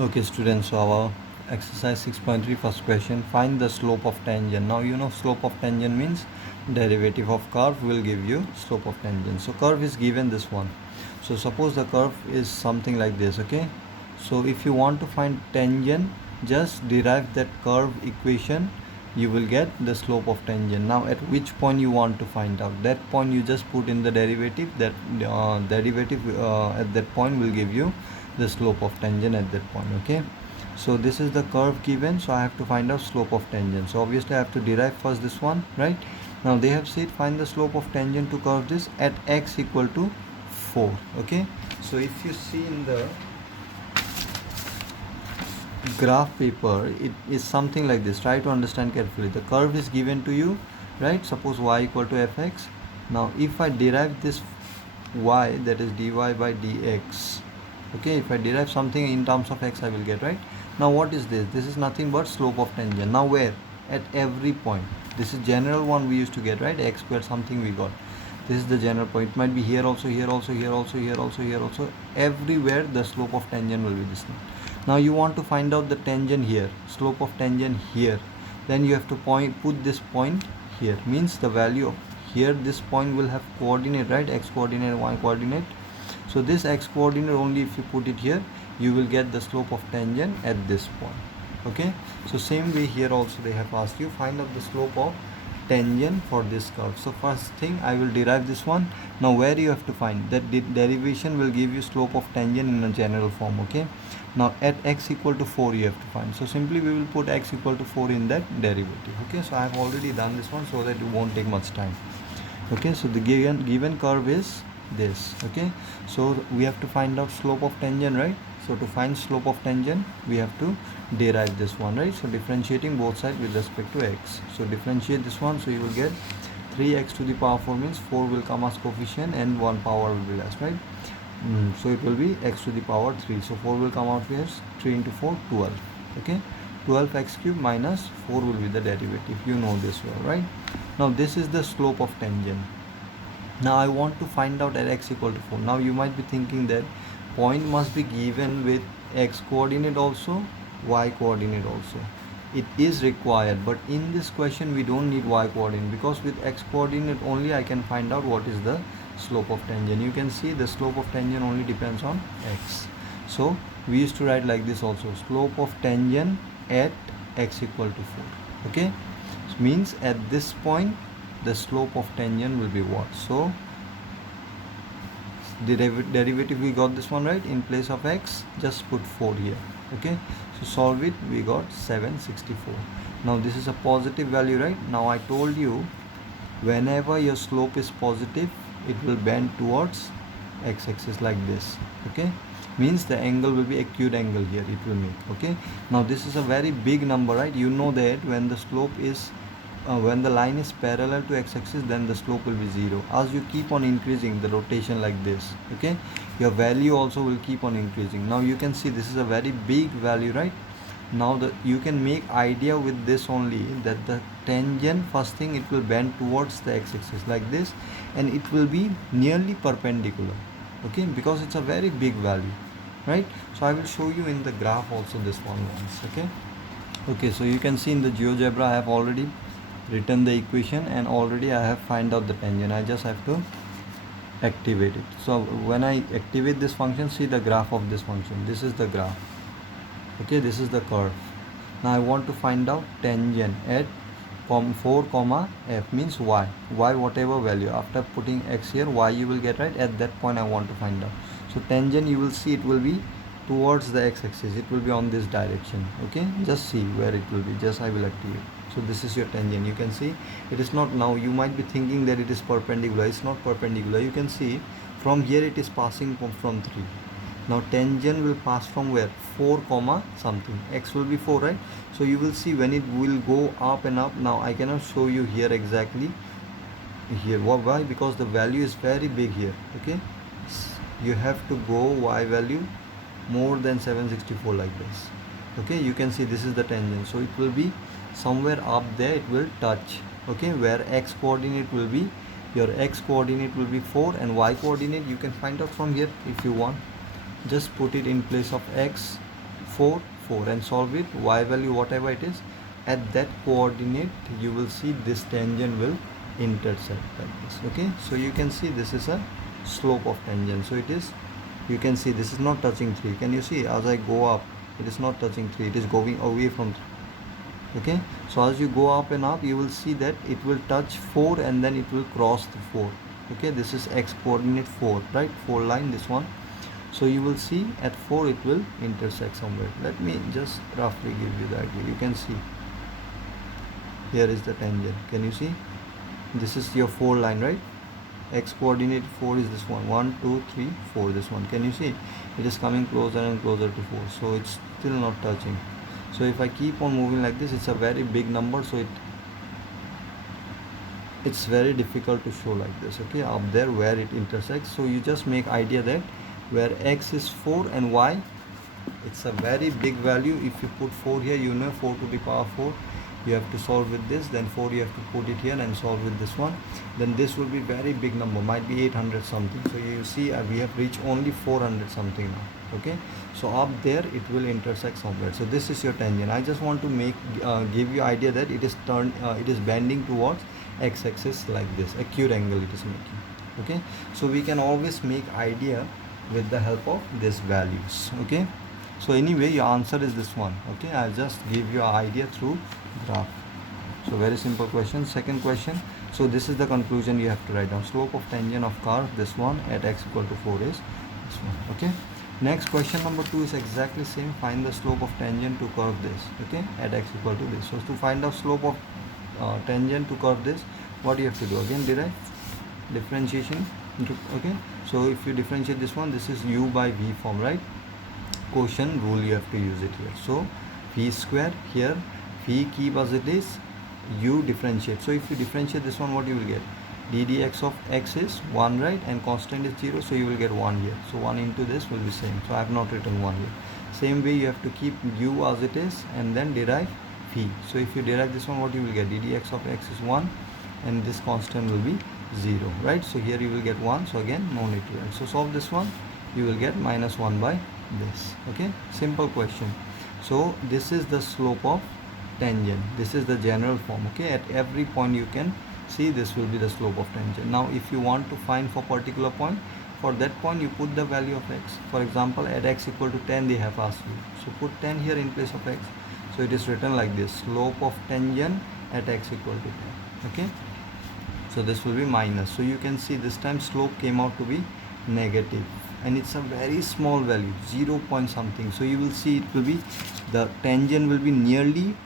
Okay students, so our exercise 6.3 first question, find the slope of tangent. Now you know slope of tangent means derivative of curve will give you slope of tangent. So curve is given this one. So suppose the curve is something like this, okay? So if you want to find tangent, just derive that curve equation, you will get the slope of tangent. Now at which point you want to find out, that point you just put in the derivative, that derivative at that point will give you the slope of tangent at that point. Okay, so this is the curve given, so I have to find out slope of tangent. So obviously I have to derive first this one, right? Now they have said find the slope of tangent to curve this at x equal to 4. Okay, so if you see in the graph paper, it is something like this. Try to understand carefully. The curve is given to you, right? Suppose y equal to fx. Now if I derive this y, that is dy by dx, okay, if I derive something in terms of x, I will get, right? Now what is this? This is nothing but slope of tangent. Now where? At every point. This is general one we used to get, right? X squared something we got. This is the general point. It might be here also, here also, here also, here also, here also. Everywhere the slope of tangent will be this thing. Now you want to find out the tangent here, slope of tangent here. Then you have to put this point here. Means the value of here, this point will have coordinate, right? X coordinate, y coordinate. So this x coordinate only if you put it here, you will get the slope of tangent at this point. Okay, so same way here also they have asked you find out the slope of tangent for this curve. So first thing I will derive this one. Now where you have to find that derivation will give you slope of tangent in a general form. Okay, now at x equal to 4 you have to find. So simply we will put x equal to 4 in that derivative. Okay, so I have already done this one so that it won't take much time. Okay, so the given curve is this. Okay, so we have to find out slope of tangent, right? So to find slope of tangent we have to derive this one, right? So differentiating both sides with respect to x. So differentiate this one, so you will get 3x to the power 4 means 4 will come as coefficient and 1 power will be less, right? So it will be x to the power 3. So 4 will come out here, 3 into 4, 12. Okay, 12x cube minus 4 will be the derivative. You know this well, right? Now this is the slope of tangent. Now I want to find out at x equal to 4. Now you might be thinking that point must be given with x coordinate also, y coordinate also. It is required, but in this question we don't need y coordinate, because with x coordinate only I can find out what is the slope of tangent. You can see the slope of tangent only depends on x. So we used to write like this also, slope of tangent at x equal to 4. Okay, so means at this point the slope of tangent will be what? So derivative we got this one, right? In place of x just put 4 here. Okay, so solve it, we got 764. Now this is a positive value, right? Now I told you whenever your slope is positive it will bend towards x-axis like this. Okay, means the angle will be acute angle here it will make. Okay, now this is a very big number, right? You know that when the slope is when the line is parallel to x-axis, then the slope will be 0. As you keep on increasing the rotation like this, okay, your value also will keep on increasing. Now you can see this is a very big value, right? Now you can make idea with this only that the tangent, first thing it will bend towards the x-axis like this, and it will be nearly perpendicular. Okay, because it's a very big value, right? So I will show you in the graph also this one once. Okay, so you can see in the GeoGebra I have already written the equation and already I have find out the tangent. I just have to activate it. So when I activate this function, see the graph of this function. This is the graph. Okay, this is the curve. Now I want to find out tangent at 4 comma f means y whatever value. After putting x here, y you will get, right? At that point I want to find out. So tangent, you will see it will be towards the x-axis, it will be on this direction. Okay, just see where it will be. Just I will activate. So this is your tangent. You can see it is not, now you might be thinking that it is perpendicular. It's not perpendicular. You can see from here it is passing from 3. Now tangent will pass from where? 4 comma something. X will be 4, right? So you will see when it will go up and up. Now I cannot show you here exactly here. Why? Because the value is very big here. Okay, you have to go y value more than 764 like this. Okay, you can see this is the tangent, so it will be somewhere up there, it will touch. Okay, where x coordinate will be, your x coordinate will be 4 and y coordinate you can find out from here if you want. Just put it in place of x, 4 4 and solve it. Y value whatever it is, at that coordinate you will see this tangent will intersect like this. Okay, so you can see this is a slope of tangent. So it is, you can see this is not touching 3. Can you see as I go up it is not touching 3, it is going away from 3. Okay, so as you go up and up you will see that it will touch 4 and then it will cross the 4. Okay, this is x coordinate 4, right? 4 line, this one. So you will see at 4 it will intersect somewhere. Let me just roughly give you the idea. You can see here is the tangent. Can you see? This is your 4 line, right? X coordinate 4 is this one, 1 2 3 4, this one. Can you see it is coming closer and closer to 4, so it's still not touching. So if I keep on moving like this, it's a very big number, so it's very difficult to show like this. Okay, up there where it intersects. So you just make idea that where x is 4 and y, it's a very big value. If you put 4 here, you know 4 to the power 4, you have to solve with this, then 4 you have to put it here and solve with this one, then this will be very big number, might be 800 something. So you see we have reached only 400 something now. Okay, so up there it will intersect somewhere. So this is your tangent. I just want to make give you idea that it is it is bending towards x-axis like this, acute angle it is making. Okay, so we can always make idea with the help of these values. Okay, so anyway your answer is this one. Okay, I'll just give you an idea through graph. So very simple question. Second question, so this is the conclusion you have to write down. Slope of tangent of curve, this one, at x equal to 4 is this one. Okay, next question number 2 is exactly same. Find the slope of tangent to curve this. Okay, at x equal to this. So to find the slope of tangent to curve this, what you have to do? Again derive differentiation into, okay, so if you differentiate this one, this is u by v form, right? Quotient rule you have to use it here. So v square, here v keep as it is, u differentiate. So if you differentiate this one, what you will get? d dx of x is 1, right? And constant is 0, so you will get 1 here. So 1 into this will be same, so I have not written 1 here. Same way you have to keep u as it is and then derive v. So if you derive this one, what you will get? d dx of x is 1 and this constant will be 0, right? So here you will get 1, so again no need to write. So solve this one, you will get minus 1 by this. Okay, simple question. So this is the slope of tangent. This is the general form. Okay, at every point you can see this will be the slope of tangent. Now if you want to find for particular point, for that point you put the value of x. For example, at x equal to 10 they have asked you, so put 10 here in place of x. So it is written like this: slope of tangent at x equal to 10. Okay, so this will be minus. So you can see this time slope came out to be negative, and it's a very small value, 0 point something. So you will see it will be, the tangent will be nearly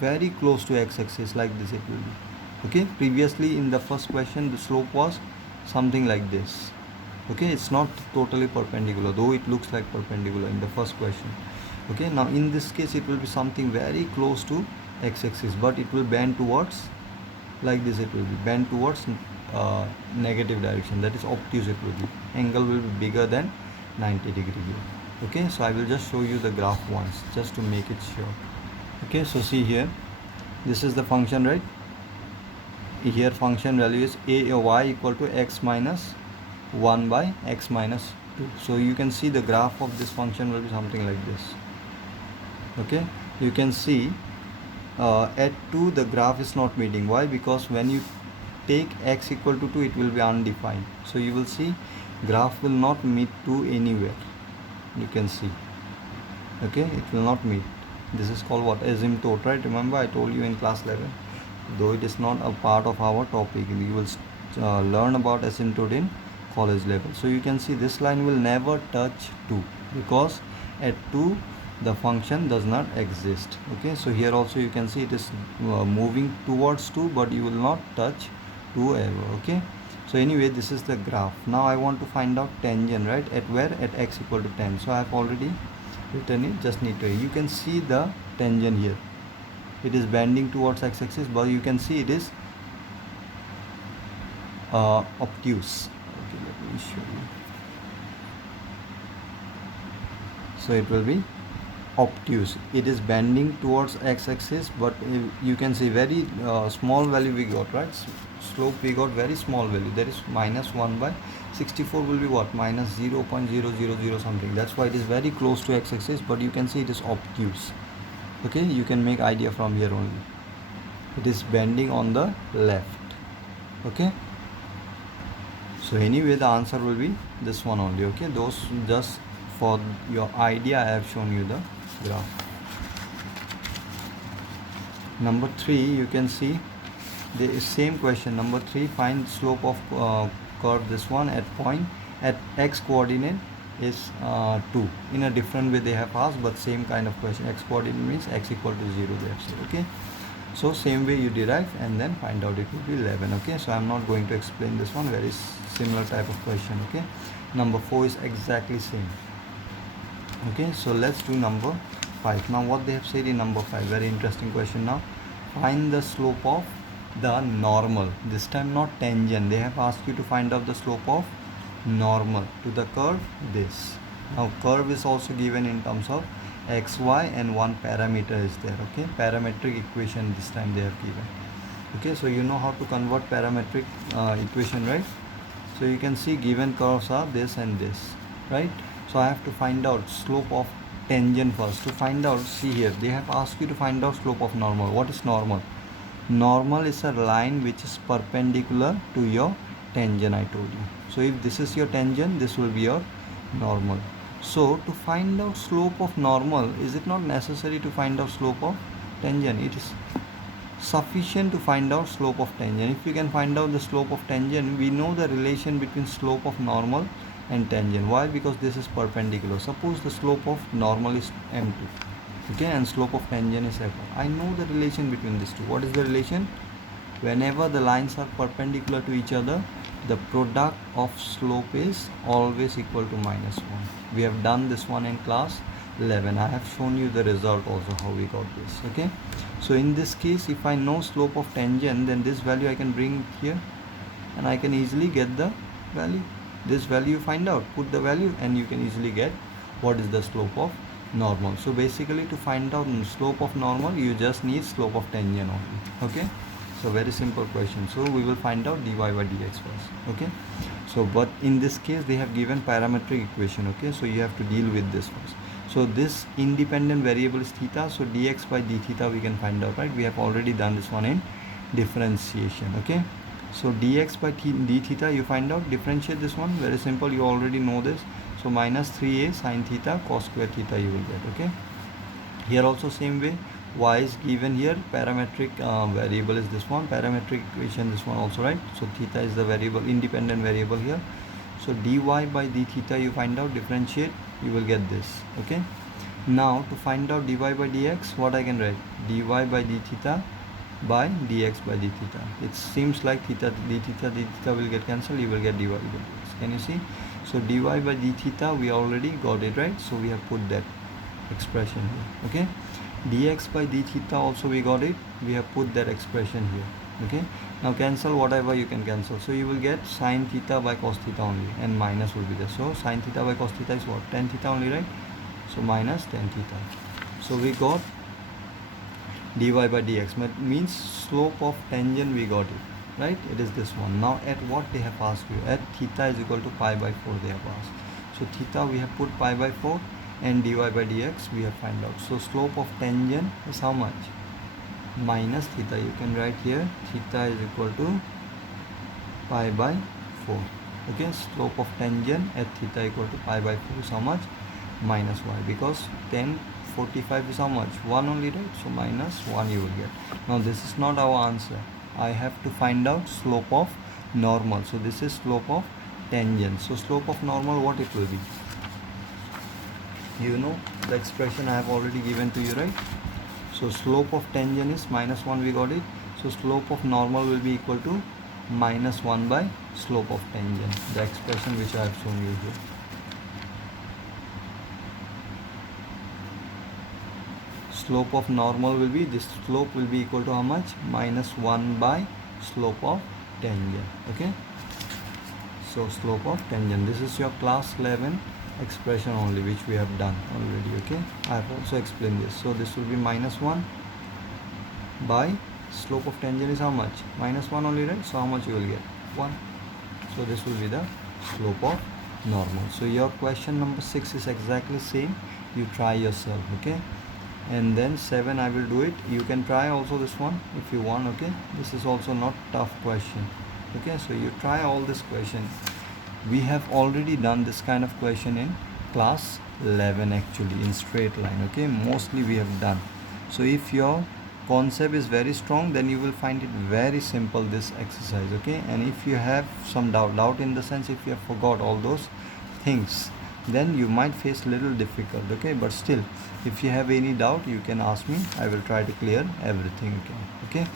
very close to x-axis, like this it will be. Okay, previously in the first question the slope was something like this. Okay, it's not totally perpendicular, though it looks like perpendicular in the first question. Okay, now in this case it will be something very close to x-axis, but it will bend towards, like this it will be bend towards negative direction, that is obtuse it will be. Angle will be bigger than 90 degree here. Okay, so I will just show you the graph once just to make it sure. Okay, so see here, this is the function, right? Here function value is a y equal to x minus 1 by x minus 2. So you can see the graph of this function will be something like this. Okay, you can see at 2 the graph is not meeting. Why? Because when you take x equal to 2 it will be undefined, so you will see graph will not meet 2 anywhere. You can see, okay, it will not meet. This is called what? Asymptote, right? Remember I told you in class 11, though it is not a part of our topic, you will learn about asymptote in college level. So you can see this line will never touch 2 because at 2 the function does not exist. Okay, so here also you can see it is moving towards 2, but you will not touch 2 ever. Okay, so anyway this is the graph. Now I want to find out tangent, right? At where? At x equal to 10. So I have already written it, just need to, you can see the tangent here, it is bending towards x-axis, but you can see it is obtuse. Okay, let me show you. So it will be obtuse. It is bending towards x-axis, but you can see very small value we got, right? Slope we got very small value, that is minus 1 by 64 will be what, minus 0.000 something. That's why it is very close to x-axis, but you can see it is obtuse. Okay, you can make idea from here only. It is bending on the left. Okay, so anyway the answer will be this one only. Okay, those just for your idea I have shown you the graph. Number 3, you can see the same question. Number 3, find slope of curve, this one at point at x coordinate is 2. In a different way they have asked, but same kind of question. X coordinate means x equal to 0 they have said. Okay, so same way you derive and then find out, it will be 11. Okay, so I'm not going to explain this one, very similar type of question. Okay, number 4 is exactly same. Okay, so let's do number 5. Now what they have said in number 5, very interesting question. Now find the slope of the normal, this time not tangent. They have asked you to find out the slope of normal to the curve this. Now curve is also given in terms of xy and one parameter is there. Okay, parametric equation this time they have given. Okay, so you know how to convert parametric equation, right? So you can see given curves are this and this, right? So I have to find out slope of tangent first. To find out, see here, they have asked you to find out slope of normal. What is normal? Normal is a line which is perpendicular to your tangent, I told you. So if this is your tangent, this will be your normal. So to find out slope of normal, is it not necessary to find out slope of tangent? It is sufficient to find out slope of tangent. If we can find out the slope of tangent, we know the relation between slope of normal and tangent. Why? Because this is perpendicular. Suppose the slope of normal is m2, okay, and slope of tangent is f1. I know the relation between these two. What is the relation? Whenever the lines are perpendicular to each other, the product of slope is always equal to minus 1. We have done this one in class 11. I have shown you the result also, how we got this. Okay, so in this case, if I know slope of tangent, then this value I can bring here and I can easily get the value. This value you find out, put the value, and you can easily get what is the slope of normal. So basically to find out slope of normal, you just need slope of tangent only. Okay, so very simple question. So we will find out dy by dx first. Okay, so but in this case they have given parametric equation. Okay, so you have to deal with this first. So this independent variable is theta, so dx by d theta we can find out, right? We have already done this one in differentiation. Okay, so dx by d theta you find out, differentiate this one, very simple, you already know this. So minus 3a sine theta cos square theta you will get. Okay, here also same way, y is given here, parametric variable is this one, parametric equation this one also, right? So theta is the variable, independent variable here. So dy by d theta you find out, differentiate, you will get this. Okay, now to find out dy by dx, what I can write? Dy by d theta by dx by d theta. It seems like d theta will get cancelled, you will get dy by dx. Can you see? So dy by d theta we already got it, right? So we have put that expression here. Okay, dx by d theta also we got it, we have put that expression here. Okay, now cancel whatever you can cancel, so you will get sine theta by cos theta only, and minus will be there. So sine theta by cos theta is what? Tan theta only, right? So minus tan theta. So we got dy by dx, means slope of tangent we got it, right? It is this one. Now at what they have asked you, at theta is equal to pi by 4 they have asked. So theta we have put pi by 4 and dy by dx we have find out. So slope of tangent is how much? Minus theta. You can write here theta is equal to pi by 4. Okay, slope of tangent at theta equal to pi by 4 is how much? Minus y, because tan 45 is how much? 1 only, right? So minus 1 you will get. Now this is not our answer. I have to find out slope of normal. So this is slope of tangent. So slope of normal, what it will be? You know the expression I have already given to you, right? So slope of tangent is minus 1, we got it. So slope of normal will be equal to minus 1 by slope of tangent, the expression which I have shown you here. Slope of normal will be, this slope will be equal to how much? Minus 1 by slope of tangent. Okay, so slope of tangent, this is your class 11 expression only, which we have done already. Okay, I have also explained this. So this will be minus 1 by slope of tangent is how much? Minus 1 only, right? So how much you will get? 1. So this will be the slope of normal. So your question number 6 is exactly same. You try yourself. Okay, and then 7 I will do it. You can try also this one if you want. Okay, this is also not tough question. Okay, so you try all this question. We have already done this kind of question in class 11 actually, in straight line. Okay, mostly we have done. So if your concept is very strong, then you will find it very simple, this exercise. Okay, and if you have some doubt in the sense if you have forgot all those things, then you might face little difficult. Okay, but still, if you have any doubt, you can ask me. I will try to clear everything. Okay.